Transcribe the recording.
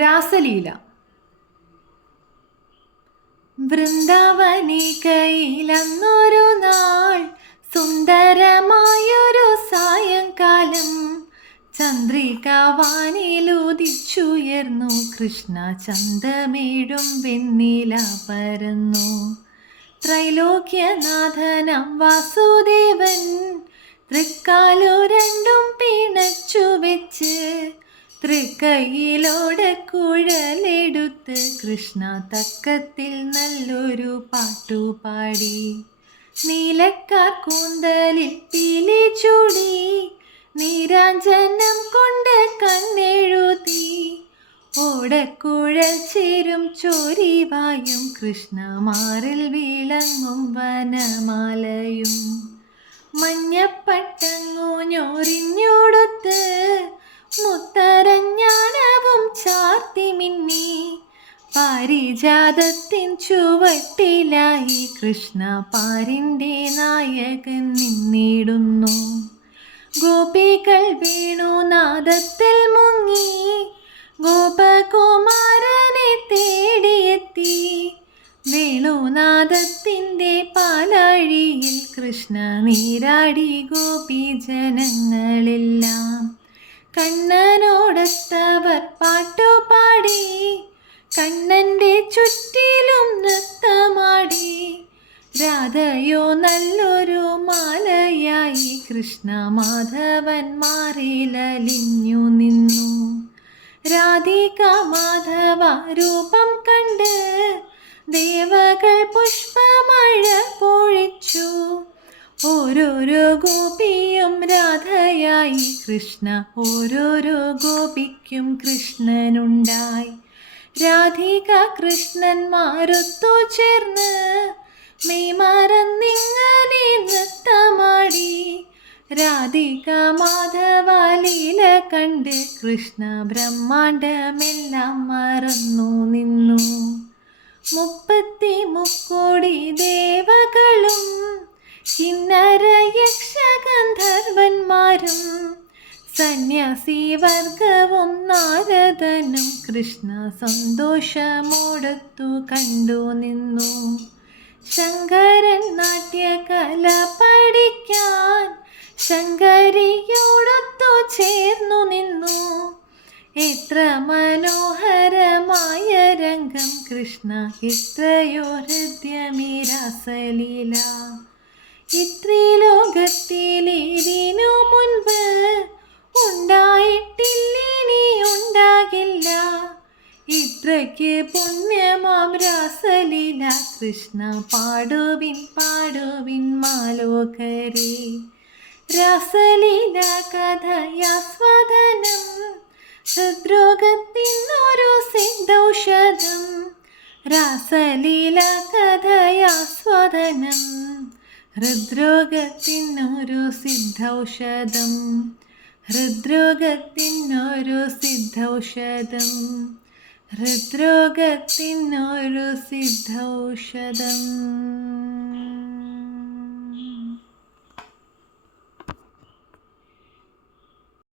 രാസലീല. വൃന്ദാവനികയിലന്നൊരു നാൾ സുന്ദരമായൊരു സായങ്കാലം ചന്ദ്രികാവാനിലുദിച്ചുയർന്നു കൃഷ്ണ ചന്തമേഴും വെണ്ണില പരന്നു. ത്രൈലോക്യനാഥനം വാസുദേവൻ തൃക്കാലു രണ്ടും പിണച്ചു വെച്ച് തൃക്കൈയിലോടെ കുഴലെടുത്ത് കൃഷ്ണ തക്കത്തിൽ നല്ലൊരു പാട്ടുപാടി. നീലക്കാർ കൂന്തലിൽ പീലി ചൂടി നീരാഞ്ജനം കൊണ്ട് കണ്ണെഴുതി ഓടക്കുഴൽ ചേരും ചോരിവായും കൃഷ്ണമാറിൽ വിളങ്ങും വനമാലയും മഞ്ഞപ്പട്ടങ്ങു ഞൊറിഞ്ഞുടുത്ത് മുത്തരഞ്ഞാണവും ചാർത്തി മിന്നി പാരിജാതത്തിൻ ചുവട്ടിലായി കൃഷ്ണ പാരിൻ്റെ നായകൻ നിന്നിടുന്നു. ഗോപികൾ വേണുനാദത്തിൽ മുങ്ങി ഗോപകുമാരനെ തേടിയെത്തി. വേണുനാദത്തിൻ്റെ പാലാഴിയിൽ കൃഷ്ണ നീരാടി ഗോപീജനങ്ങളെല്ലാം. കണ്ണനോടൊത്തവർ പാട്ടുപാടി കണ്ണൻ്റെ ചുറ്റിലും നൃത്തമാടി. രാധയോ നല്ലൊരു മാലയായി കൃഷ്ണ മാധവൻ മാറിലലിഞ്ഞു നിന്നു. രാധിക മാധവ രൂപം കണ്ട് ദേവകൾ പുഷ്പമഴ പൊഴിച്ചു. ഓരോരോ ഗോപിയും രാധയായി കൃഷ്ണ ഓരോരോ ഗോപിക്കും കൃഷ്ണനുണ്ടായി. രാധിക കൃഷ്ണന്മാരൊത്തു ചേർന്ന് മെയ്മറന്നിങ്ങനെ നൃത്തമാടി. രാധിക മാധവ ലീല കണ്ട് കൃഷ്ണ ബ്രഹ്മാണ്ടമെല്ലാം മറന്നു നിന്നു. 33 ദേവകളും കിന്നര യക്ഷഗന്ധർവന്മാരും സന്യാസി വർഗവും നാരദനും കൃഷ്ണ സന്തോഷമോടൊത്തു കണ്ടു നിന്നു. ശങ്കരൻ നാട്യകല പഠിക്കാൻ ശങ്കരിയോടൊത്തു ചേർന്നു നിന്നു. എത്ര മനോഹരമായ രംഗം കൃഷ്ണ എത്രയോ ഹൃദ്യമീ രാസലീല. ഇത്രിലോകത്തിലിതിനു മുൻപ് ഉണ്ടായിട്ടില്ലിനി ഉണ്ടാകില്ല. ഇത്രയ്ക്ക് പുണ്യമാം രാസലീല കൃഷ്ണ പാടുവിൻ പാടുവിൻ മാലോകരേ. രാസലീല കഥയാസ്വാദനം ഹൃദ്രോഗത്തിനൊരു സിദ്ധൌഷധം. രാസലീല കഥയാസ്വാദനം ഹൃദ്രോഗത്തിനൊരു സിദ്ധൌഷധം. ഹൃദ്രോഗത്തിനൊരു സിദ്ധൌഷധം. ഹൃദ്രോഗത്തിനൊരു സിദ്ധൌഷധം.